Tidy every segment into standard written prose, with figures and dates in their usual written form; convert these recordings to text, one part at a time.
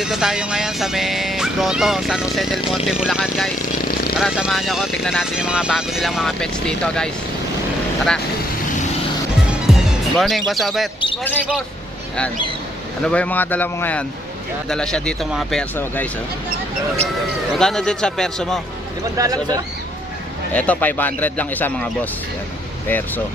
nandito tayo ngayon sa may Grotto, San Jose del Monte, Bulacan guys. Tara, samahan nyo ako, tignan natin yung mga bago nilang mga pets dito guys. Tara. Good morning, Boss Obet. Good morning, boss. Yan. Ano ba yung mga dala mo ngayon? Dala siya dito mga perso guys. Oh. Magkano dito sa perso mo? 500 lang siya. Ito 500 lang isa mga boss. Yan. Perso.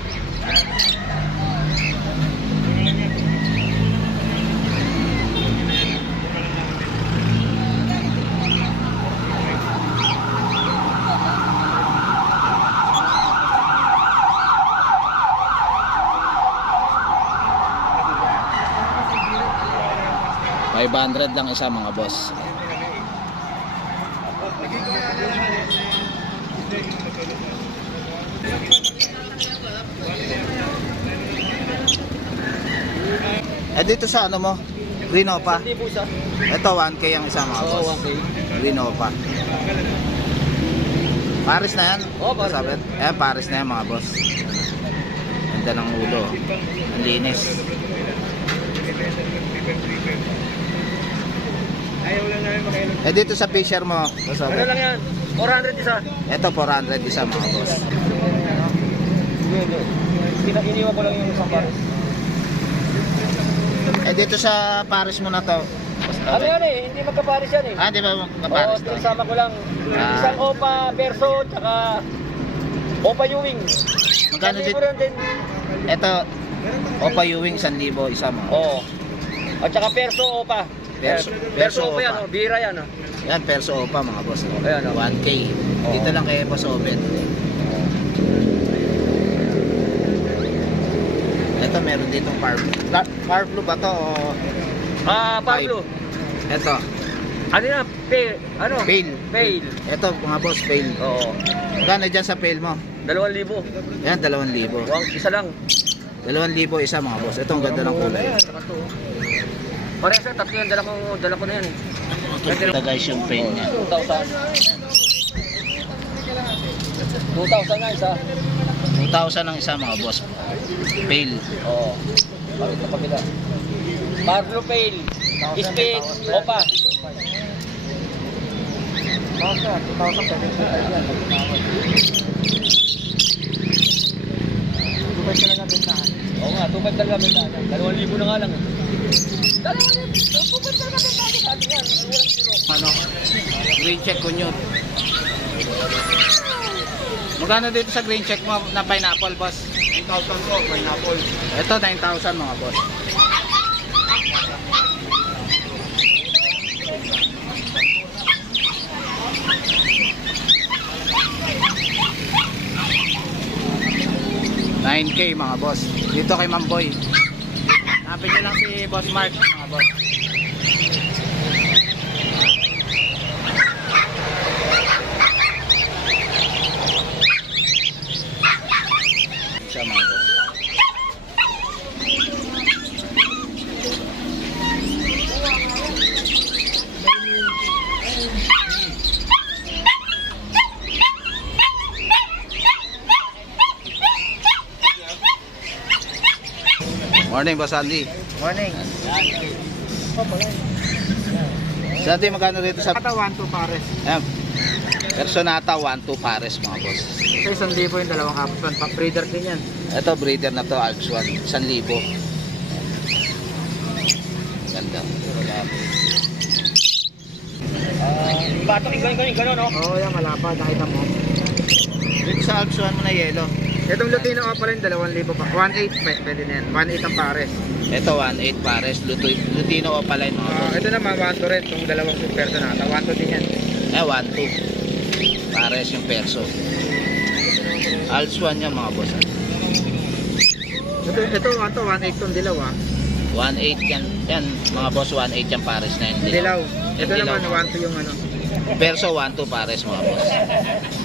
$500 lang isa mga boss. Dito sa ano mo? Green Opa. Ito 1K ang isa mga boss. Oo, 1K. Green Opa. Paris na yan? Oo, Paris. Ayan, Paris na yan mga boss. Ganda ng ulo. Ang linis. Dito sa Fisher mo. Ano lang yan? 400 isa. Ito 400 isa mga boss. Iniwan ko lang yung isang pares. Dito sa Paris mo na to. Ano yan eh? Hindi magkapares yan eh. Di ba Oo, magka-Paris to? sama ko lang. Isang Opa Perso, tsaka Opa Ewing. Magkano dito? din? Ito, Opa Ewing 1,000 isa mga boss. Oo. At tsaka Perso Opa. Perso Perso Opa Opa. yan, oh. Bira yan. Oh. Yan, Perso Opa mga boss. Ayan, oh. 1K. Dito lang kay Boss Obet. Ito meron ditong Far Blue ba to o Pablo. ito? Ano yan? Ano? Pale. Pale. Ito mga boss, pale. Oo. Magkano dyan sa pale mo? 2,000. Yan, 2,000. Isa lang. 2,000 isa mga boss. Ito ang ganda ng kulay. Parehas na, tatlo yan. Dala ko na yan. Ito guys yung pale niya. 2,000 na isa. 2,000 ang isa mga boss. Pale. Oo. Bakit na pagkita? Pablo Pale. Speed. Opa. 2,000 pwede sa yan. Tupad ka lang ang bentahan. Oo nga, tupad ka lang ang bentahan. 2,000 na nga lang. 2,000. Tupad ka lang ang bentahan sa atin yan. Walang zero. Ano? Green check ko nyo. Magkano dito sa green check mo na pineapple boss? 9,000 po, pineapple. Ito 9,000 mga boss. $9K mga boss. Dito kay Mamboy. Hanapin nyo lang si Boss Mark mga boss. Siya mga boss. Morning Boss Andy. Morning. Santi magkano rito sa Kata 1-2 pares. Ayan. Personata 1-2 pares mga boss. Ito 1,000 yung dalawang kapon. Breeder din yan. Ito breeder na to, Alps 1, 1,000. Ganda. Batok, gano'n, no? Oo, yan, malapad. Nakita mo. Dito sa Alps 1 mo na yellow. Itong Lutino ka pa rin, 2,000 pa. 1,800 pwede na yan. 1,800 ang pares. Ito 1,800 pares, Lutino Opaline mga boss. Ito naman, 1,2 rin. Itong dalawang super na. 1,2 din yan. 1,2 pares yung perso. Alps 1 yan mga boss. Ito 1,800 itong dilaw, 1,800 yan. Yan mga boss, 1,800 yan pares na yun. Dilaw. Ito Yung naman, dilaw. 1,2 yung ano. Perso 1,2 pares mga boss.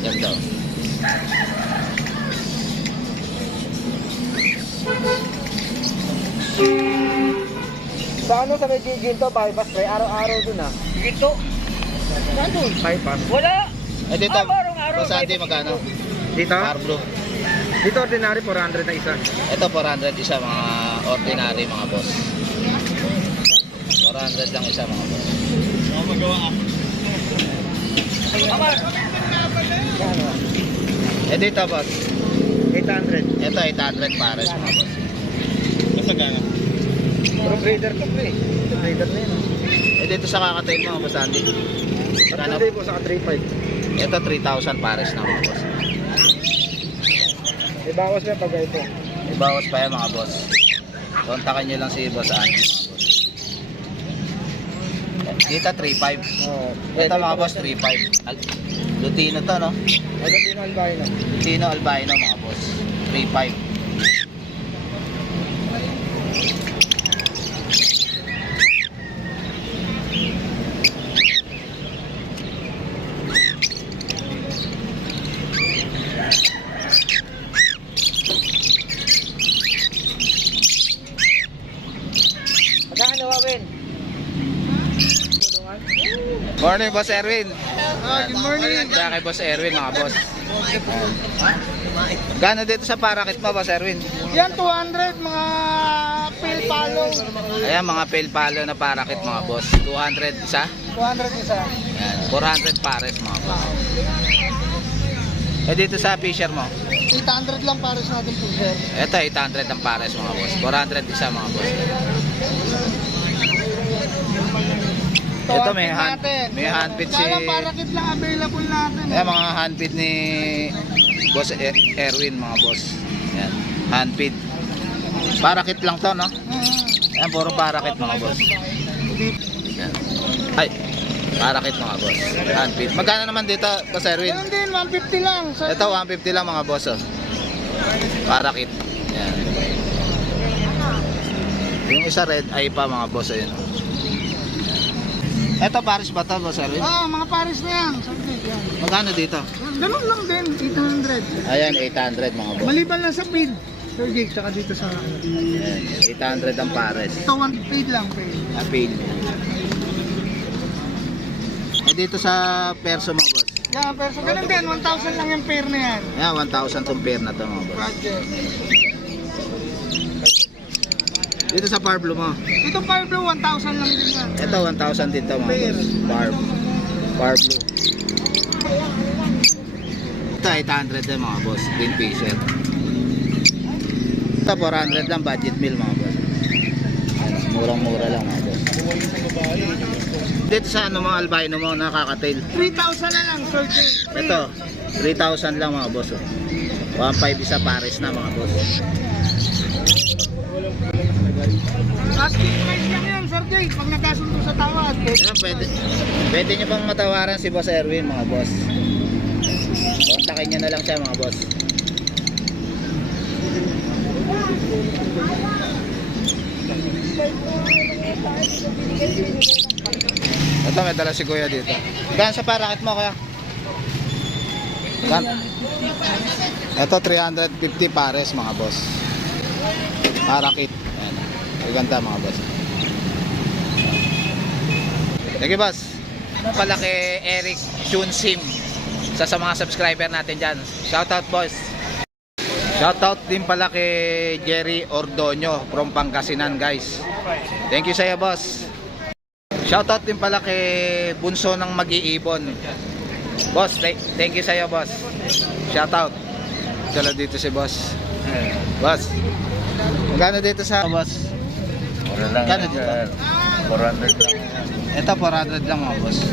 Ganda. Sa ano sa may ginto, bypass, pre? Araw-araw dun, Ginto? Saan dun? Bypass. Wala! Dito, Araw-araw. Boss Andy magkano? Dito? Far Blue. Dito ordinary, 400 na isa. Ito 400 isa mga ordinary mga boss. 400 lang isa mga boss. Eh dito boss. 800. Ito 800 pares mga boss. Pro breeder to pre. Breeder na yun. Eh dito sa kakatail mga boss Andy. Magkano? Hindi po sa 3.5. Ito 3,000 pares na mga boss. Ibawas na pag ito. Ibawas pa yan mga boss. Kontakin nyo lang si boss Andy mga boss. Dito 3,500. Oo. Ito mga boss 3,500. Lutino to no? Ito din ang bahay na. Lutino albino mga boss. 3,500. Magkano Wawin? Morning boss Erwin. Good morning. Kaya kay boss Erwin mga boss. Gano dito sa parakit mo boss Erwin? Yan 200 mga pale palo. Ayan mga pale palo na parakit mga boss. 200 isa. 200 isa. Ayan, 400 pares mga boss. Eh dito sa Fisher mo? 800 lang pares natin po sir. Ito 800 ang pares mga boss. 400 isa mga boss. Ito may handpid si... Kaya parakit lang available natin. Ayan mga handpid ni boss Erwin mga boss. Ayan, handpid. Parakit lang to no? Ayan, puro parakit mga boss. Ayan. Ay, parakit mga boss. Handpid. Magkano naman dito boss Erwin? Ganun din, 150 lang. Sir. Ito 150 lang mga boss oh. Parakit. Ayan. Yung isa red eye pa mga boss ayun. Ito pares ba to boss Erwin? Mga pares na yan. Sabi yan. Magkano dito? Ganun lang din, 800. Ayan 800 mga boss. Maliban lang sa feed. Sir Jake, tsaka dito sa... Ayan, 800 ang pares. Ito 1 feed lang, paid. Appeal. Eh dito sa perso mo boss. Yeah, pero so ganun din, 1,000 lang yung pair na yan. Ayan 1,000 tong pair na to mga boss. Project. Dito sa par blue mo. Ito Fire Blue, 1,000 lang din yan. Ito 1,000 dito mga boss. Par blue. Ito 800 din mga boss. Green Fisher. Ito 400 lang budget meal mga boss. Ayan, murang-mura lang mga boss. Dito sa ano mga albino mo nakakatail. 3,000 na lang, Sir Jake. Ito 3,000 lang mga boss. 1,500 isa pares na mga boss. Asking price lang yan, Sir Jake. Pag nagkasundo sa tawad. Ayan, pwede nyo pang matawaran si Boss Erwin mga boss. Kontakin nyo na lang siya mga boss. Ito may dala si Kuya dito. Gaan sa parakit mo kaya? Gaan? Ito 350 pares mga boss. Parakit. Ayan. Maganda mga boss. Thank you boss. Pala kay Eric Junsim sa mga subscriber natin dyan. Shoutout boss. Shoutout din pala kay Jerry Ordoño from Pangasinan guys. Thank you sa iyo boss. Shoutout din pala kay Bunso ng Mag-iibon. Boss, thank you sa iyo boss. Shoutout. Dala dito si boss. Boss. Magkano dito sa boss? Magkano dito? 400 lang. Ito 400 lang mga boss.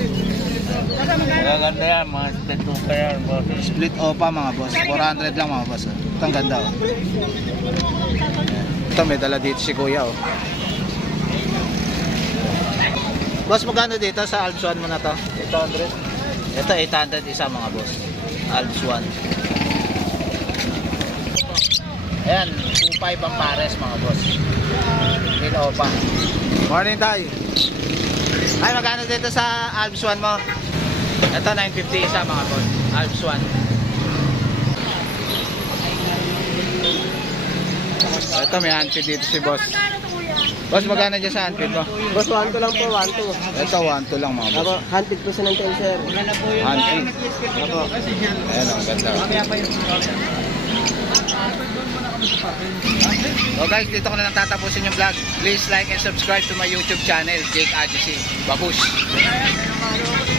Magaganda yan, mga split pa yan, boss. Split opa mga boss. 400 lang mga boss. Ito ang ganda oh. Ito may dala dito si Kuya oh. Boss, magkano dito sa Alps 1 mo na to? 800. Ito 800 isa mga boss. Alps 1. Ayan, 2.5 ang pares mga boss. Hindi na opa. Morning tayo. Ay, magkano dito sa Alps 1 mo? Ito 950 isa mga boss. Alps 1. Ito may handpid dito si boss. Boss, magkano dyan sa handpid mo? Boss, 1 lang po, 1 Ito 1-2 lang mga boss. handpid po sa ng 10, sir. Handpid. Ayan, ang ganda. Doon muna kami sa parking. So guys, dito ko na lang tatapusin yung vlog. Please like and subscribe to my YouTube channel, Jake Adjesi. Babush! Kaya, kaya,